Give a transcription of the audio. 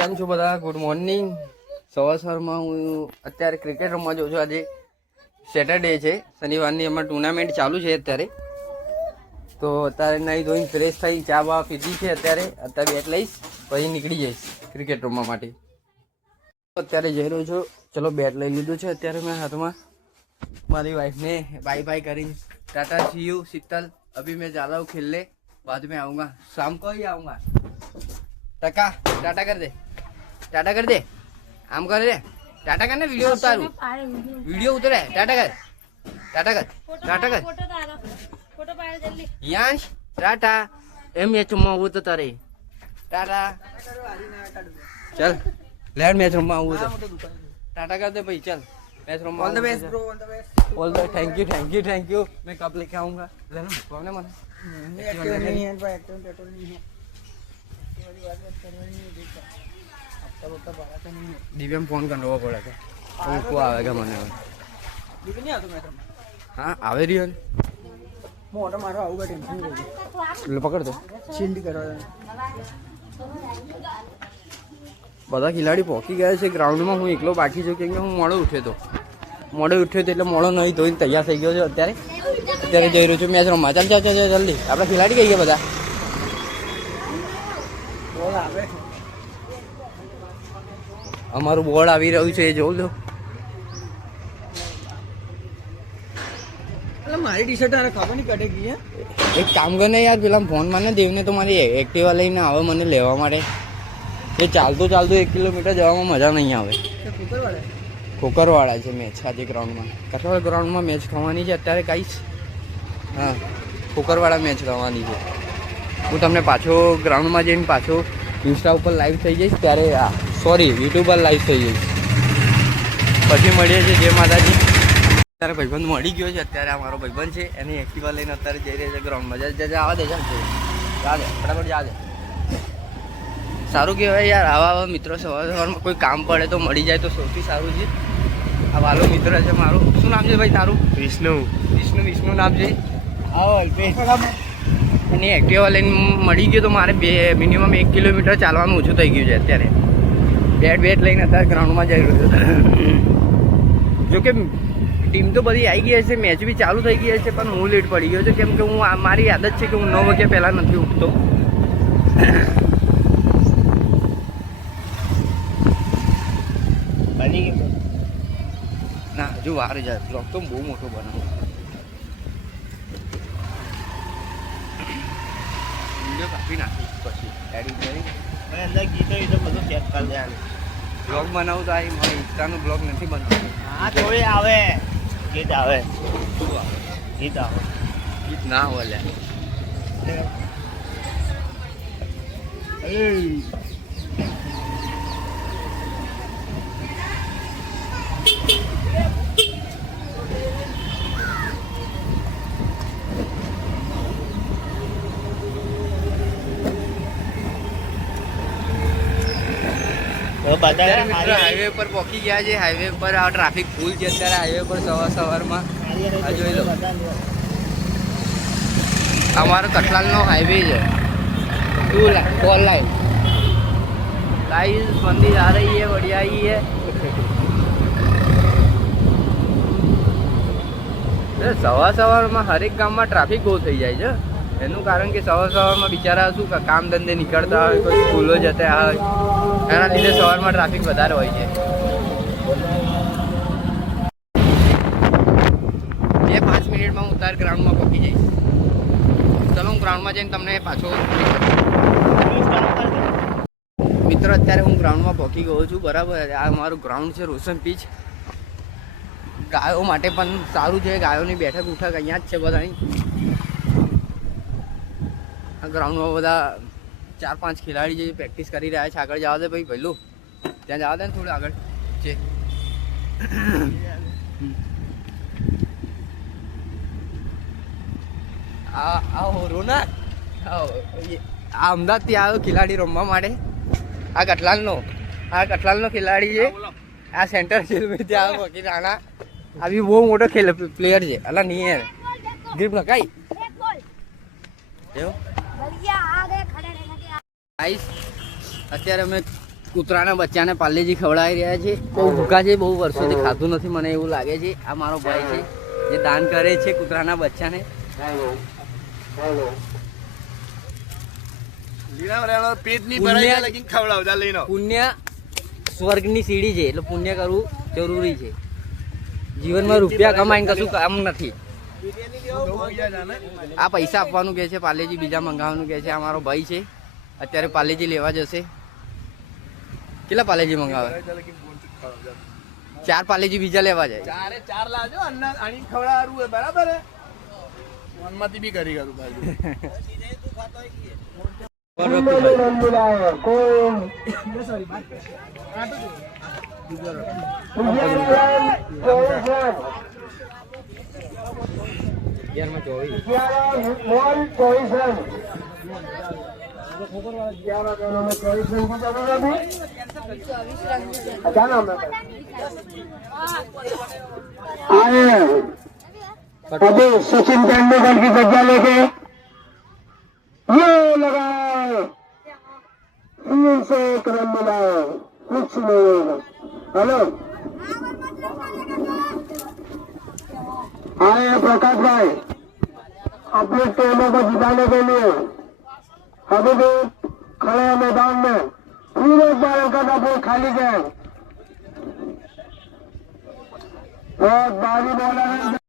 કેમ છો બધા? Good morning. સવારમાં હું અત્યારે ક્રિકેટ રમવા જાઉં છું. આજે સેટરડે છે, શનિવારની અમારી ટુર્નામેન્ટ ચાલુ છે અત્યારે. તો અત્યારે નહીં ધોઈને ફ્રેશ થઈ ચા બા પીધી છે. અત્યારે બેટ લઈશ પછી નીકળી જઈશ ક્રિકેટ રમવા માટે. અત્યારે જઈ રહ્યો છું. ચલો બેટ લઈ લીધું છે અત્યારે મેં હાથમાં. મારી વાइफने बाय बाय કરીને टाटा सी यू शीतल, अभी मैं जा रहा हूँ खेलने, बाद में आऊँगा, शाम को ही आऊँगा. टका टाटा कर दे, टाटा कर दे, आम कर दे, टाटा करना. वीडियो उतारू, वीडियो उतरे, टाटा कर, टाटा कर, टाटा कर. यांश टाटा एम मैच रमवा आવું તો તારે टाटा. चल लेट मैच रमवा आવું તો टाटा कर दे भाई. चल मैच रमवा. All the best bro, all the best. All the thank you thank you thank you. मैं कब लेके आऊंगा? लेना कौन है मने एक्टिव नहीं है भाई, एक्टिव पेट्रोल नहीं है. वाली बात करवानी है. देखा हफ्ता बता बारा तो नहीं है. दिव्या में फोन करना पड़ेगा. उनको आएगा मने दिव्या नहीं आता मैच में. हां आवे रही है मोटा मारो आऊगा. टेंशन नहीं ले पकड़ दो. शिल्ड करो. બધા ખેલાડી પહોંચી ગયા છે ગ્રાઉન્ડમાં. હું એકલો બાકી છું કેમ કે હું મોડો ઉઠ્યો હતો એટલે મોડો નહીં ધોઈને તૈયાર થઈ ગયો છે. અત્યારે જઈ રહ્યો છું મેચ રમવા. ચાલ ચાલ ચાલ જલ્દી. આપણા ખેલાડી કઈ ગયા બધા? બોલ આવે, અમારું બોર્ડ આવી રહ્યું છે એ જોઉં લો. મારી ટી શર્ટ ખબર નહીં કટે ગઈ. એક કામ કર ને યાર, પેલા ફોનમાં ને દેવને તો મારી એક્ટિવા લઈને આવે મને લેવા માટે. એ ચાલતું 1 કિલોમીટર જવામાં મજા નહીં આવે. ખોકરવાળા છે મેચ આજે ગ્રાઉન્ડમાં. કઠોળ ગ્રાઉન્ડમાં મેચ થવાની છે અત્યારે કાંઈ. હા ખોકરવાળા મેચ થવાની છે. હું તમને પાછો ગ્રાઉન્ડમાં જઈને પાછો ઇન્સ્ટા ઉપર લાઈવ થઈ જઈશ ત્યારે. સોરી યુટ્યુબ પર લાઈવ થઈ જઈશ. પછી મળીએ છીએ. જય માતાજી. અત્યારે ભાઈબંધ મળી ગયો છે. અત્યારે આ મારો ભાઈબંધ છે, એની એક્ટિવા લઈને અત્યારે જઈ રહ્યા છે ગ્રાઉન્ડમાં. આવા દે ફટાફટ જા દે. સારું કહેવાય યાર, આવા મિત્રો સવારમાં કોઈ કામ પડે તો મળી જાય તો સૌથી સારું છે. આ વાલો મિત્ર છે મારો. શું નામ છે ભાઈ તારું? વિષ્ણુ નામ છે. આવો અને એક્ટિવા લઈને મળી ગયો તો મારે મિનિમમ 1 કિલોમીટર ચાલવાનું ઓછું થઈ ગયું છે અત્યારે. બેટ લઈને અત્યારે ગ્રાઉન્ડમાં જઈ રહ્યો છું. જોકે ટીમ તો બધી આવી ગઈ હશે, મેચ બી ચાલુ થઈ ગઈ હશે, પણ હું લેટ પડી ગયો છે કેમ કે મારી આદત છે કે હું 9 વાગ્યા પહેલાં નથી ઉઠતો. ના હજુ વાર જાય. બ્લોગ તો બહુ મોટો બનાવું. વિડીયો કાપી નાખીશ પછી એડિટ કરી અંદર ગીતો એ તો બધું ચેક કરી દેવાનું. બ્લોગ બનાવું તો આ મારા ઇન્સ્ટાનું બ્લોગ નથી બનાવતું. હા થોડી આવે ગીત આવે. શું આવે? ગીત આવે. ગીત ના આવે લ્યા. હાઈવે પર પહોંચી ગયા છે. હાઈવે પર આ ટ્રાફિક ફૂલ છે અત્યારે. હાઈવે પર સવારમાં આ જોઈ લો. અમારો કઠલાલનો હાઈવે છે. 4 लाइन गाइस बंदी आ रही है, बढ़िया ही है. સવારમાં હરેક ગામમાં ટ્રાફિક બહુ થઈ જાય છે. એનું કારણ કે સવારમાં બિચારા શું કામ ધંધે નીકળતા હોય, કોઈ સ્કૂલો જતા હોય, એના લીધે સવારમાં ટ્રાફિક વધારે હોય છે. 2-5 મિનિટમાં હું તાર ગ્રાઉન્ડમાં પહોંચી જઈશ. ચલો હું ગ્રાઉન્ડમાં જઈને તમને પાછો મિત્રો. અત્યારે હું ગ્રાઉન્ડમાં પહોંચી ગયો છું. બરાબર, આ મારું ગ્રાઉન્ડ છે રોશન પીચ. ગાયો માટે પણ સારું છે. ગાયોની બેઠક ઉઠક અહીંયા જ છે બધાની. આ ગ્રાઉન્ડમાં બધા 4-5 ખેલાડી જે પ્રેક્ટિસ કરી રહ્યા છે. આગળ જવા દે ભાઈ પહેલું, ત્યાં જવા દે ને થોડું આગળ છે. રોનક આ અમદાવાદથી આવ્યો ખેલાડી રમવા માટે. આ કઠલાલનો ખેલાડી છે. આ સેન્ટર જેલમાંથી આવ્યો વકીલ આના. આ બી બહુ મોટો પ્લેયર છે. અલા નહીં યાર ગ્રીપ લગાઈ એવું. અત્યારે અમે કૂતરાના બચ્ચાને પાર્લેજી ખવડાવી રહ્યા છે. બહુ ભૂખા છે, બહુ વર્ષોથી ખાધું નથી મને એવું લાગે છે. આ મારો ભાઈ છે જે દાન કરે છે કૂતરાના બચ્ચાને. પુણ્ય સ્વર્ગની સીડી છે એટલે પુણ્ય કરવું જરૂરી છે. જીવનમાં રૂપિયા કમાઈને કશું કામ નથી. આ પૈસા આપવાનું કહે છે, પાર્લેજી બીજા મંગાવવાનું કહે છે. આ મારો ભાઈ છે, અત્યારે પાર્લેજી લેવા જશે. કેટલા પાર્લેજી મંગાવે? 4 પાર્લેજી બીજા લેવા જાય. 4 લાવજો. આની ખવડાવવું હોય બરાબર હે. મનમાંથી બી કરી કરું ભાઈ. अभी सचिन तेंदुलकर की जगह लेके ये लगाए 301 रन मिलाए, कुछ नहीं होगा. हेलो आए प्रकाश भाई अपनी टीमों को जिताने के लिए अभी भी खड़े हैं मैदान में. फिर एक बार उनका अपने खाली गए और बारी बॉलर